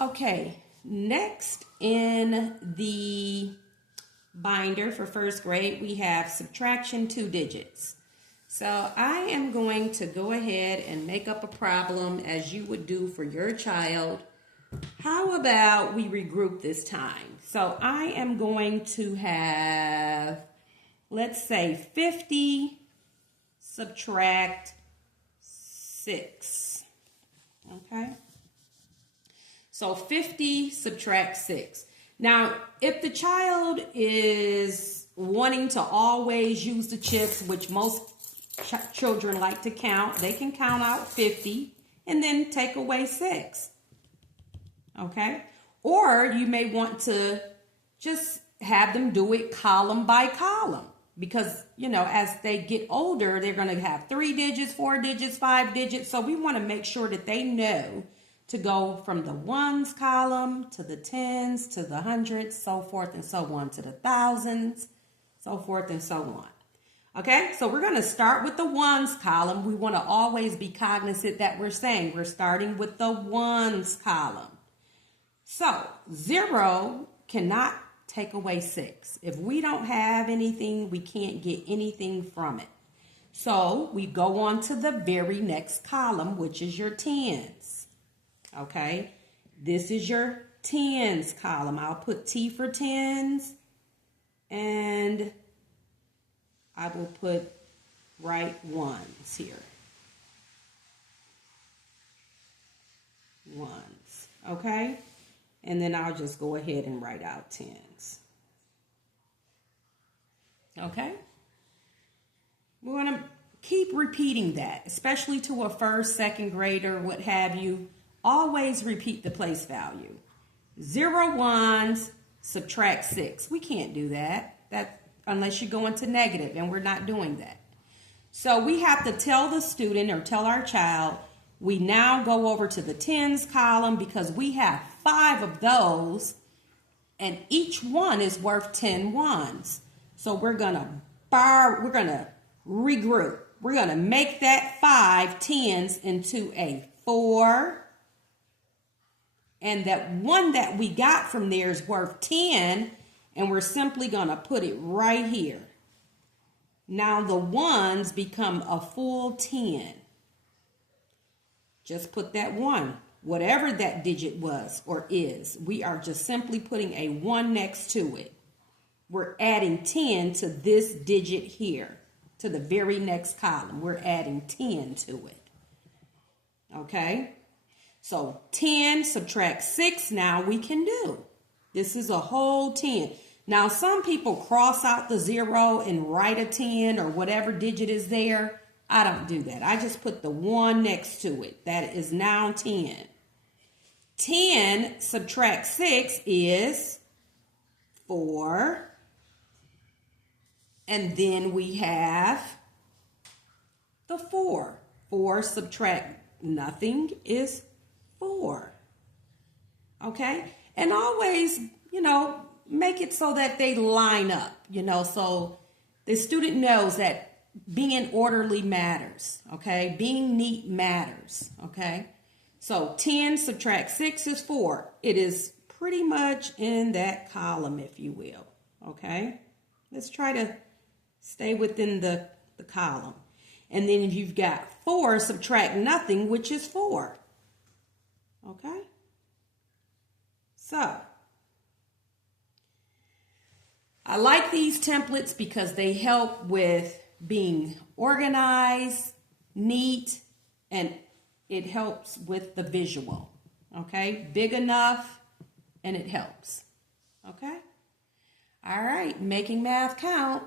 Okay, next in the binder for first grade, we have subtraction 2 digits. So I am going to go ahead and make up a problem as you would do for your child. How about we regroup this time? So I am going to have, let's say 50 subtract 6. Okay? So 50 subtract 6. Now, if the child is wanting to always use the chips, which most children like to count, they can count out 50 and then take away 6. Okay? Or you may want to just have them do it column by column. Because, you know, as they get older, they're going to have 3 digits, 4 digits, 5 digits. So we want to make sure that they know to go from the ones column to the tens to the hundreds, so forth and so on, to the thousands, so forth and so on. Okay, so we're going to start with the ones column. We want to always be cognizant that we're saying we're starting with the ones column. So 0 cannot take away 6. If we don't have anything, we can't get anything from it. So we go on to the very next column, which is your tens. Okay, this is your tens column. I'll put T for tens, and I will put right ones here. Ones, okay? And then I'll just go ahead and write out tens. Okay? We're going to keep repeating that, especially to a first, second grader, what have you. Always repeat the place value. 0 ones, subtract 6. We can't do that. Unless you go into negative, and we're not doing that. So we have to tell the student or tell our child, we now go over to the tens column because we have 5 of those, and each one is worth 10 ones. So we're gonna regroup. We're gonna make that 5 tens into a 4. And that one that we got from there is worth 10, and we're simply going to put it right here. Now the ones become a full 10. Just put that 1, whatever that digit was or is. We are just simply putting a 1 next to it. We're adding 10 to this digit here, to the very next column. We're adding 10 to it. Okay? So 10 subtract 6 now we can do. This is a whole 10. Now some people cross out the 0 and write a 10 or whatever digit is there. I don't do that. I just put the 1 next to it. That is now 10. 10 subtract 6 is 4. And then we have the 4. 4 subtract nothing is 4. Okay? And always, make it so that they line up, so the student knows that being orderly matters, okay? Being neat matters, okay? So 10 subtract 6 is 4. It is pretty much in that column, if you will, okay? Let's try to stay within the column. And then if you've got 4, subtract nothing, which is 4. Okay? So, I like these templates because they help with being organized, neat, and it helps with the visual. Okay? Big enough, and it helps. Okay? All right, making math count.